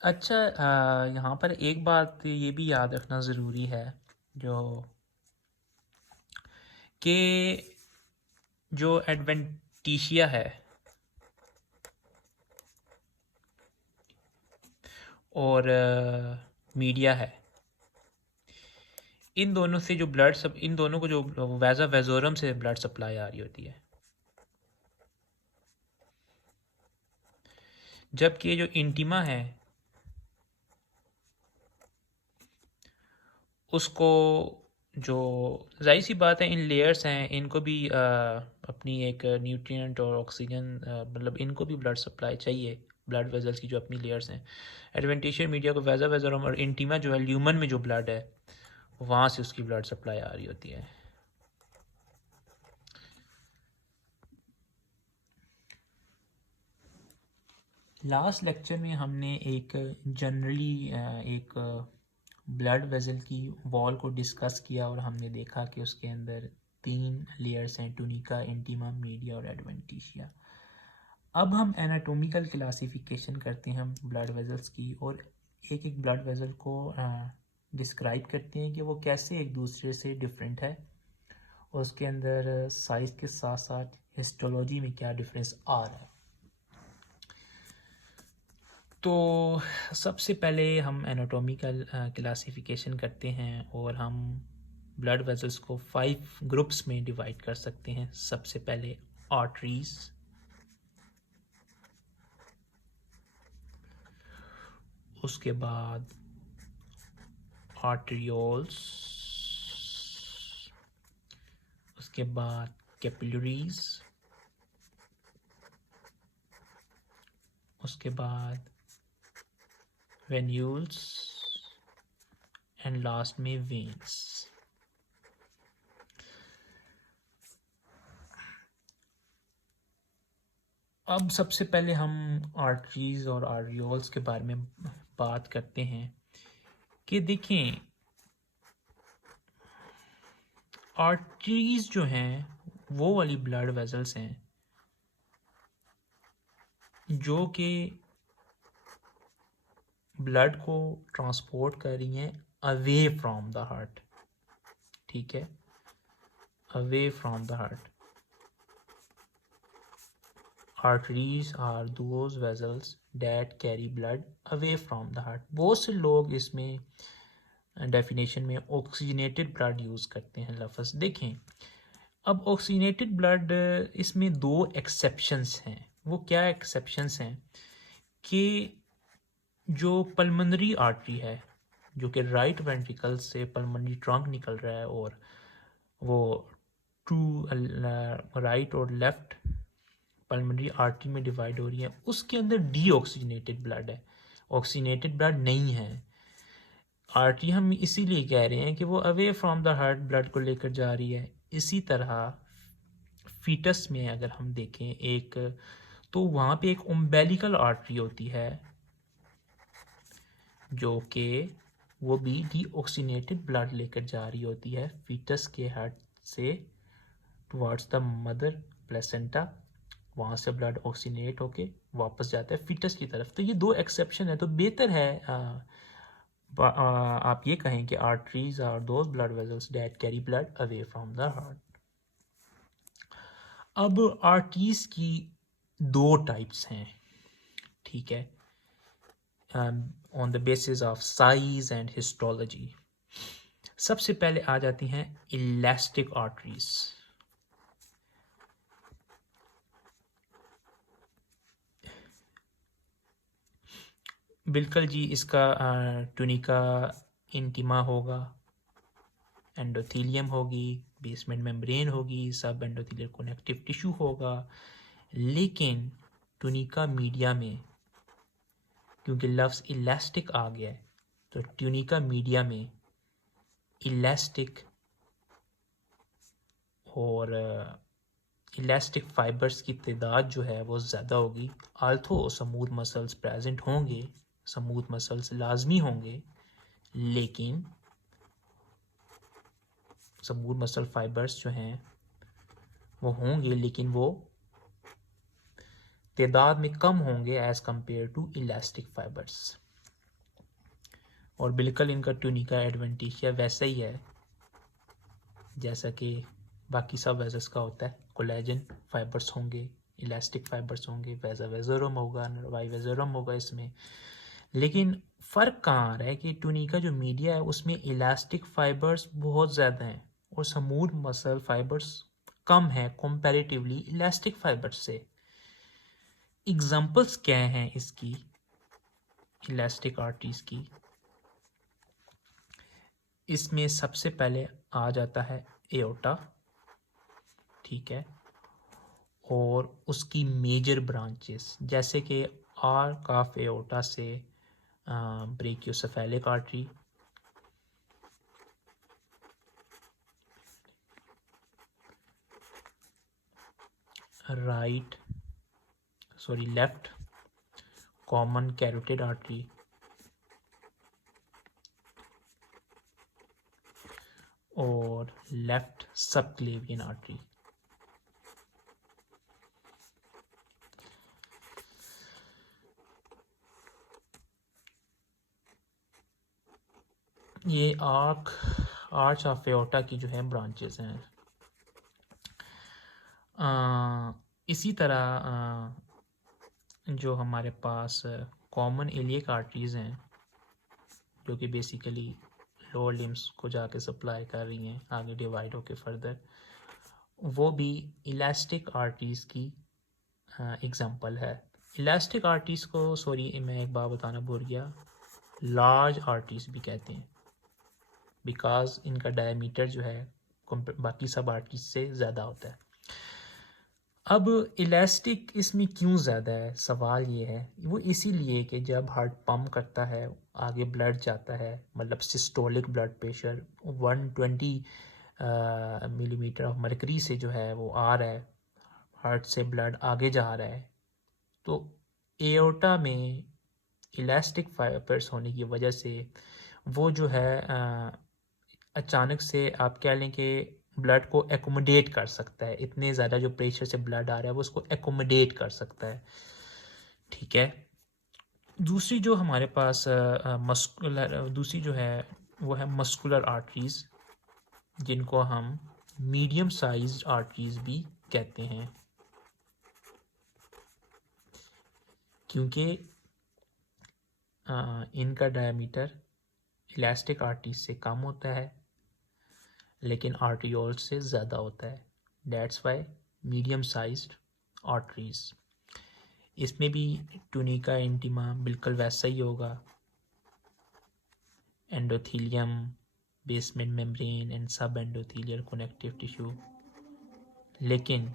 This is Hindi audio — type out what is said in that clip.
अच्छा, यहाँ पर एक बात ये भी याद रखना ज़रूरी है, जो कि जो एडवेंटिशिया है और मीडिया है, इन दोनों से जो ब्लड सब इन दोनों को जो वैज़ा वेज़ोरम से ब्लड सप्लाई आ रही होती है, जबकि ये जो इंटिमा है उसको, जो जाहिर सी बात है इन लेयर्स हैं, इनको भी अपनी एक न्यूट्रिएंट और ऑक्सीजन, मतलब इनको भी ब्लड सप्लाई चाहिए, ब्लड वेजल्स की जो अपनी लेयर्स हैं। एडवेंटिशियल मीडिया को वैज़ा वेज़ोरम और इंटिमा जो है ल्यूमन में जो ब्लड है वहाँ से उसकी ब्लड सप्लाई आ रही होती है। लास्ट लेक्चर में हमने एक जनरली एक ब्लड वेसल की वॉल को डिस्कस किया और हमने देखा कि उसके अंदर 3 लेयर्स हैं: टूनिका, इंटीमा, मीडिया और एडवेंटिशिया। अब हम एनाटॉमिकल क्लासिफिकेशन करते हैं ब्लड वेजल्स की, और एक एक ब्लड वेसल को डिस्क्राइब करते हैं कि वो कैसे एक दूसरे से डिफरेंट है, और उसके अंदर साइज के साथ साथ हिस्टोलॉजी में क्या डिफरेंस आ रहा है। तो सबसे पहले हम एनाटॉमिकल क्लासिफिकेशन करते हैं, और हम ब्लड वेसल्स को 5 ग्रुप्स में डिवाइड कर सकते हैं। सबसे पहले आर्टरीज, उसके बाद आर्टरियोल्स, उसके बाद कैपिलरीज, उसके बाद वेन्यूल्स, एंड लास्ट में वेन्स। अब सबसे पहले हम आर्टरीज और आर्टरियोल्स के बारे में बात करते हैं कि देखें, आर्टरीज जो हैं वो वाली ब्लड वेसल्स हैं जो कि ब्लड को ट्रांसपोर्ट कर रही हैं अवे फ्रॉम द हार्ट। ठीक है, away from the heart. Arteries are those vessels that carry blood away from the heart. बहुत से लोग इसमें डेफिनेशन में ऑक्सीजनेटेड ब्लड यूज़ करते हैं लफ्ज़। देखें, अब ऑक्सीजनेटेड ब्लड, इसमें 2 एक्सेप्शंस हैं। वो क्या एक्सेप्शंस हैं कि जो पल्मोनरी आर्टरी है, जो कि राइट वेंट्रिकल से पल्मोनरी ट्रंक निकल रहा है, और वो टू राइट और लेफ्ट पल्मोनरी आर्टरी में डिवाइड हो रही है, उसके अंदर डीऑक्सीजनेटेड ब्लड है, ऑक्सीजनेटेड ब्लड नहीं है। आर्टरी हम इसीलिए कह रहे हैं कि वो away from the heart blood को लेकर जा रही है। इसी तरह फीटस में अगर हम देखें एक, तो वहाँ पे एक उम्बेलिकल आर्टरी होती है जो कि वो भी डीऑक्सीनेटेड ब्लड लेकर जा रही होती है फीटस के हार्ट से टुवर्ड्स द मदर प्लेसेंटा। वहाँ से ब्लड ऑक्सीनेट होके वापस जाता है फीटस की तरफ। तो ये 2 एक्सेप्शन है। तो बेहतर है आप ये कहें कि arteries are those blood vessels that carry blood away from the heart. अब आर्टरीज की 2 टाइप्स हैं, ठीक है, on the basis of size and histology. सबसे पहले आ जाती हैं इलास्टिक आर्टरीज। बिल्कुल जी, इसका टूनिका इंटिमा होगा, एंडोथीलियम होगी, बेसमेंट मेम्ब्रेन होगी, सब एंडोथीलियल कनेक्टिव टिश्यू होगा। लेकिन टूनिका मीडिया में क्योंकि लफ्ज़ इलास्टिक आ गया है, तो ट्यूनिका मीडिया में इलास्टिक और इलास्टिक फाइबर्स की तादाद जो है वो ज़्यादा होगी। आल्थो स्मूथ मसल्स प्रेजेंट होंगे, स्मूथ मसल्स लाजमी होंगे, लेकिन स्मूथ मसल फाइबर्स जो हैं वो होंगे, लेकिन वो तादाद में कम होंगे as compare to elastic fibres. और बिल्कुल इनका ट्यूनिका एडवेंटिशिया वैसा ही है जैसा कि बाकी सब वेजल्स का होता है। कोलेजन फाइबर्स होंगे, इलास्टिक फाइबर्स होंगे, वैसा वेजोरम होगा, वाई वेजोरम होगा इसमें। लेकिन फ़र्क कहाँ आ रहा है कि ट्यूनिका जो मीडिया है उसमें इलास्टिक फाइबर्स बहुत ज़्यादा हैं और स्मूथ मसल फाइबर्स कम है कंपैरेटिवली इलास्टिक फाइबर्स से। एग्जांपल्स क्या हैं इसकी इलास्टिक आर्टरीज की? इसमें सबसे पहले आ जाता है एओर्टा, ठीक है, और उसकी मेजर ब्रांचेस जैसे कि आर्क ऑफ एओर्टा से brachiocephalic artery, left common carotid artery, और लेफ्ट सबक्लेवियन आर्टरी। ये आर्च ऑफ एओर्टा की जो है ब्रांचेस हैं। इसी तरह जो हमारे पास कॉमन इलियक आर्टरीज हैं जो कि बेसिकली लोअर लिम्स को जाके सप्लाई कर रही हैं आगे डिवाइड होके फर्दर, वो भी इलास्टिक आर्टरीज की एग्जांपल है। इलास्टिक आर्टरीज को मैं एक बात बताना भूल गया, लार्ज आर्टरीज भी कहते हैं बिकॉज इनका डायमीटर जो है बाकी सब आर्टरीज से ज़्यादा होता है। अब इलास्टिक इसमें क्यों ज़्यादा है, सवाल ये है। वो इसीलिए कि जब हार्ट पंप करता है आगे ब्लड जाता है, मतलब systolic blood pressure 120 millimetre of mercury से जो है वो आ रहा है, हार्ट से ब्लड आगे जा रहा है, तो एओर्टा में इलास्टिक फाइबर्स होने की वजह से वो जो है अचानक से आप कह लें कि ब्लड को एकोमोडेट कर सकता है, इतने ज़्यादा जो प्रेशर से ब्लड आ रहा है वो उसको एकोमोडेट कर सकता है, ठीक है। दूसरी जो हमारे पास दूसरी जो है वो है मस्कुलर आर्टरीज, जिनको हम मीडियम साइज आर्टरीज भी कहते हैं, क्योंकि इनका डायमीटर इलास्टिक आर्टरीज से कम होता है लेकिन आर्टियोल से ज़्यादा होता है। That's why medium sized arteries. इसमें भी ट्यूनिका इंटीमा बिल्कुल वैसा ही होगा, एंडोथीलियम, बेसमेंट मेम्ब्रेन एंड सब एंडोथीलियल कनेक्टिव टिश्यू, लेकिन